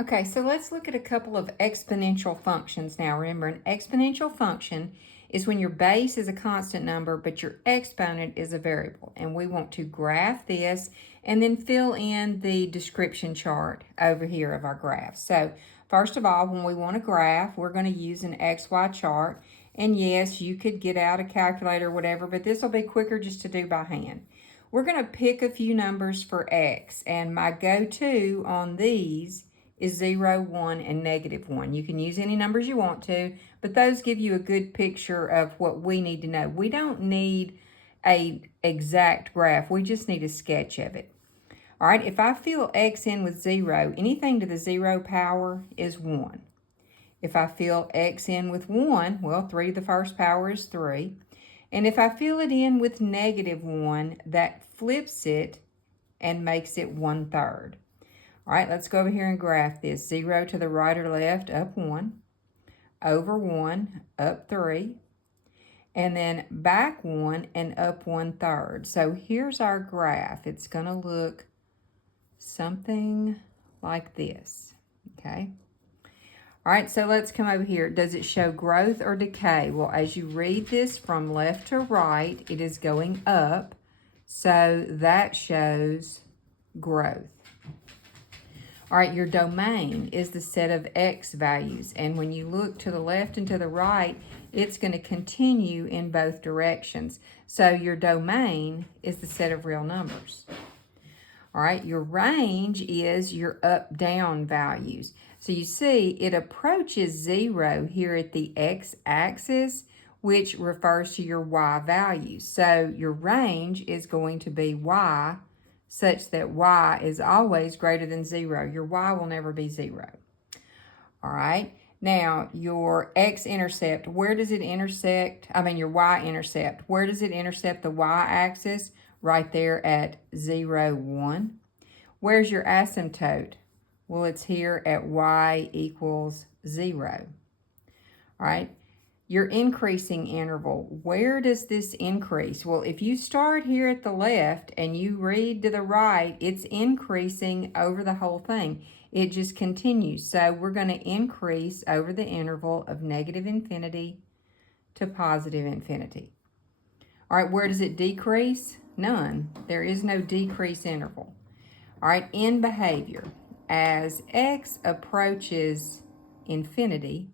Okay, so let's look at a couple of exponential functions now. Remember, an exponential function is when your base is a constant number, but your exponent is a variable. And we want to graph this and then fill in the description chart over here of our graph. So first of all, when we want to graph, we're going to use an XY chart. And yes, you could get out a calculator or whatever, but this will be quicker just to do by hand. We're going to pick a few numbers for X, and my go-to on these is 0, 1, and -1. You can use any numbers you want to, but those give you a good picture of what we need to know. We don't need a exact graph. We just need a sketch of it. All right, if I fill X in with 0, anything to the 0 power is 1. If I fill X in with 1, well, 3 to the first power is 3. And if I fill it in with -1, that flips it and makes it 1/3. All right, let's go over here and graph this. 0 to the right or left, up 1. Over 1, up 3. And then back 1 and up 1/3. So here's our graph. It's going to look something like this, okay? All right, so let's come over here. Does it show growth or decay? Well, as you read this from left to right, it is going up. So that shows growth. All right, your domain is the set of X values. And when you look to the left and to the right, it's going to continue in both directions. So your domain is the set of real numbers. All right, your range is your up-down values. So you see it approaches 0 here at the x-axis, which refers to your y values. So your range is going to be y, such that y is always greater than 0. Your y will never be 0. All right, now your x-intercept, where does it intersect? Your y-intercept, where does it intercept the y-axis? Right there at 0, 1. Where's your asymptote? Well, it's here at y equals 0. All right, your increasing interval, where does this increase? Well, if you start here at the left and you read to the right, it's increasing over the whole thing. It just continues. So we're going to increase over the interval of -infinity to +infinity. All right, where does it decrease? None. There is no decrease interval. All right, in behavior, as x approaches infinity,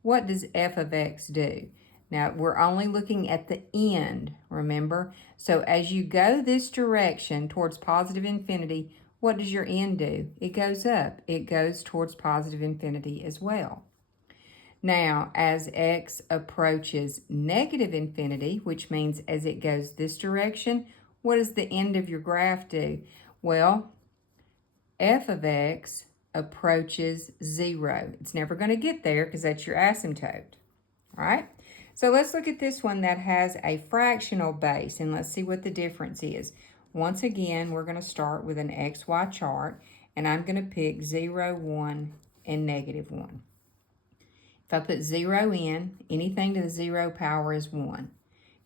what does f of x do? Now, we're only looking at the end, remember? So as you go this direction towards +infinity, what does your end do? It goes up. It goes towards +infinity as well. Now, as x approaches -infinity, which means as it goes this direction, what does the end of your graph do? Well, f of x approaches 0. It's never going to get there because that's your asymptote. All right? So let's look at this one that has a fractional base, and let's see what the difference is. Once again, we're going to start with an XY chart, and I'm going to pick 0, 1, and -1. If I put 0 in, anything to the 0 power is 1.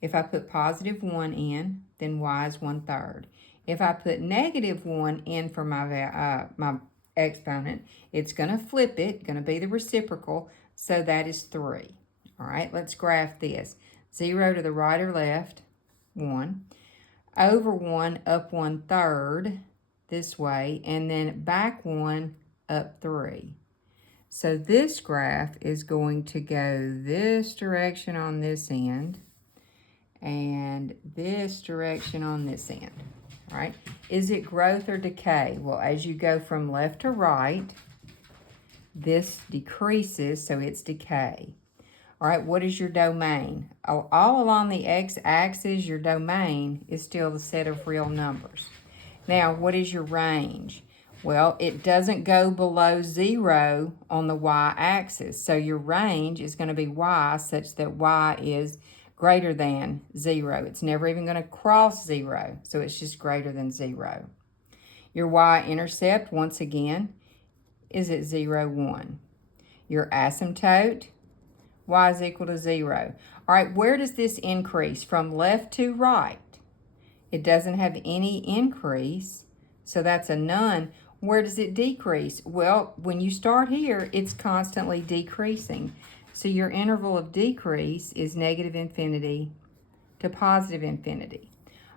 If I put +1 in, then y is 1/3. If I put -1 in for my exponent, it's going to flip it, going to be the reciprocal, so that is 3. All right, let's graph this. 0 to the right or left, 1. Over 1, up 1/3 this way, and then back 1, up 3. So this graph is going to go this direction on this end and this direction on this end, all right? Is it growth or decay? Well, as you go from left to right, this decreases, so it's decay. All right, what is your domain? Oh, all along the x-axis, your domain is still the set of real numbers. Now, what is your range? Well, it doesn't go below 0 on the y-axis. So your range is going to be y such that y is greater than 0. It's never even going to cross 0. So it's just greater than 0. Your y-intercept, once again, is at 0, 1. Your asymptote, y is equal to 0. All right, where does this increase? From left to right. It doesn't have any increase, so that's a none. Where does it decrease? Well, when you start here, it's constantly decreasing. So your interval of decrease is negative infinity to positive infinity.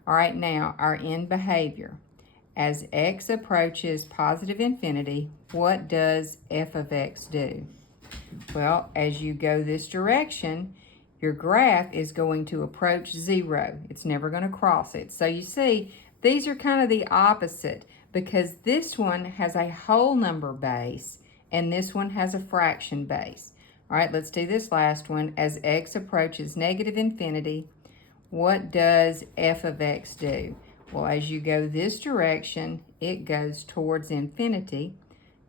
All right, now our end behavior. As x approaches positive infinity, what does f of x do? Well, as you go this direction, your graph is going to approach 0. It's never going to cross it. So you see, these are kind of the opposite because this one has a whole number base and this one has a fraction base. All right, let's do this last one. As x approaches negative infinity, what does f of x do? Well, as you go this direction, it goes towards infinity.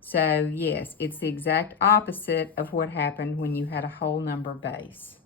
So yes, it's the exact opposite of what happened when you had a whole number base.